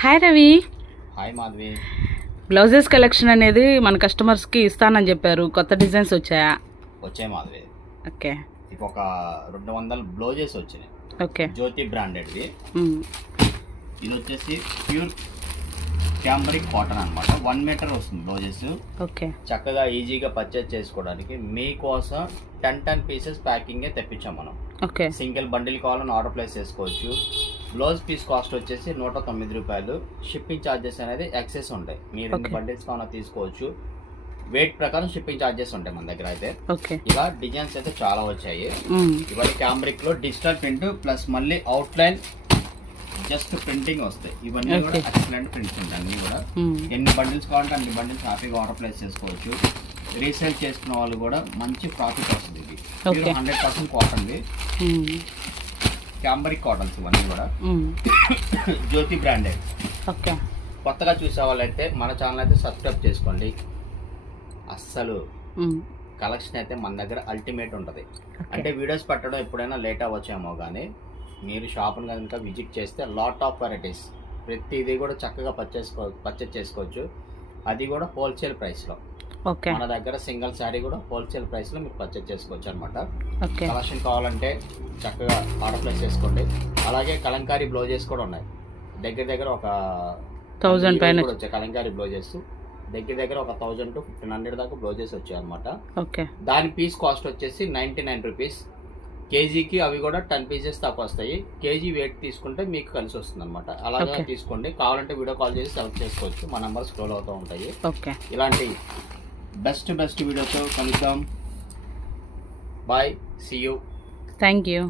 Hi Ravi hi Madhavi blouses collection అనేది మన కస్టమర్స్కి ఇస్తానని చెప్పారు. కొత్త డిజైన్స్ వచ్చాయా? వచ్చాయి మాధవి ఓకే. ఇక ఒక రెండు వందల బ్లౌజెస్ వచ్చినాయి. ఓకే. జ్యోతి బ్రాండెడ్ది. ఇది వచ్చేసి ప్యూర్ క్యాంబరిక్ కాటన్ అన్నమాట. వన్ మీటర్ వస్తుంది బ్లౌజెస్ ఓకే. చక్కగా ఈజీగా పర్చేజ్ చేసుకోవడానికి మీకోసం టెన్ టెన్ పీసెస్ ప్యాకింగే తెప్పించాం మనం. ఓకే. సింగిల్ బండిల్ కావాలని ఆర్డర్ ప్లేస్ చేసుకోవచ్చు. బ్లౌజ్ పీస్ కాస్ట్ వచ్చేసి నూట తొమ్మిది రూపాయలు షిప్పింగ్ ఛార్జెస్ అనేది ఎక్సెస్ ఉంటాయి మీరు ఎన్ని Okay. బండిల్స్ కావాలో తీసుకోవచ్చు వెయిట్ ప్రకారం షిప్పింగ్ ఛార్జెస్ ఉంటాయి మన దగ్గర అయితే ఇలా డిజైన్స్ అయితే చాలా వచ్చాయి మ్మ్. ఇవాళ క్యామ్రిక్లో డిజిటల్ ప్రింట్ ప్లస్ మళ్ళీ అవుట్ లైన్ జస్ట్ ప్రింటింగ్ వస్తాయి ఇవన్నీ కూడా. ఎక్సలెంట్ ప్రింట్స్ ఉంటాయి అన్ని కూడా మ్మ్. ఎన్ని బండిల్స్ కావాలంటే అన్ని బండిల్స్ హ్యాపీగా ఆర్డర్ ప్లేస్ చేసుకోవచ్చు రీసేల్ చేసుకున్న వాళ్ళు కూడా మంచి ప్రాఫిట్ వస్తుంది ఇది. హండ్రెడ్ పర్సెంట్ కాటన్ది మ్మ్. క్యాంబరిక్ కాటన్స్ ఇవన్నీ కూడా. Jyothi branded okay. కొత్తగా చూసే వాళ్ళైతే మన ఛానల్ అయితే సబ్స్క్రైబ్ చేసుకోండి. అస్సలు. కలెక్షన్ అయితే మన దగ్గర అల్టిమేట్ ఉంటుంది. అంటే వీడియోస్ పెట్టడం ఎప్పుడైనా లేట్ అవ్వచ్చేమో కానీ మీరు షాప్ని కనుక విజిట్ చేస్తే లాట్ ఆఫ్ వెరైటీస్ ప్రతిదీ కూడా చక్కగా పర్చేస్ పర్చేస్ చేసుకోవచ్చు. అది కూడా హోల్సేల్ ప్రైస్లో ఓకే. మన దగ్గర సింగిల్ శారీ కూడా హోల్సేల్ ప్రైస్లో మీరు పర్చేస్ చేసుకోవచ్చు అనమాట కలెక్షన్ కావాలంటే చక్కగా ఆర్డర్ ప్లేస్ చేసుకోండి. అలాగే కలంకారీ బ్లౌజెస్ కూడా ఉన్నాయి. దగ్గర దగ్గర ఒక థౌజండ్ పైన. వచ్చాయి కలంకారీ బ్లౌజెస్. దగ్గర దగ్గర ఒక థౌజండ్ టు ఫిఫ్టీన్ హండ్రెడ్ దాకా బ్లౌజెస్ వచ్చాయి అనమాట ఓకే. దాని పీస్ కాస్ట్ వచ్చేసి నైంటీ నైన్ రూపీస్ కేజీకి అవి కూడా టెన్ పీసెస్ తక్కువ వస్తాయి. కేజీ వెయిట్ తీసుకుంటే మీకు కలిసి వస్తుంది అనమాట అలాగే. తీసుకోండి. కావాలంటే వీడియో కాల్ చేసి సెలెక్ట్ చేసుకోవచ్చు. మా నెంబర్ స్క్రోల్ అవుతూ ఉంటాయి. ఇలాంటి బెస్ట్ బెస్ట్ వీడియోతో కలుద్దాం bye see you thank you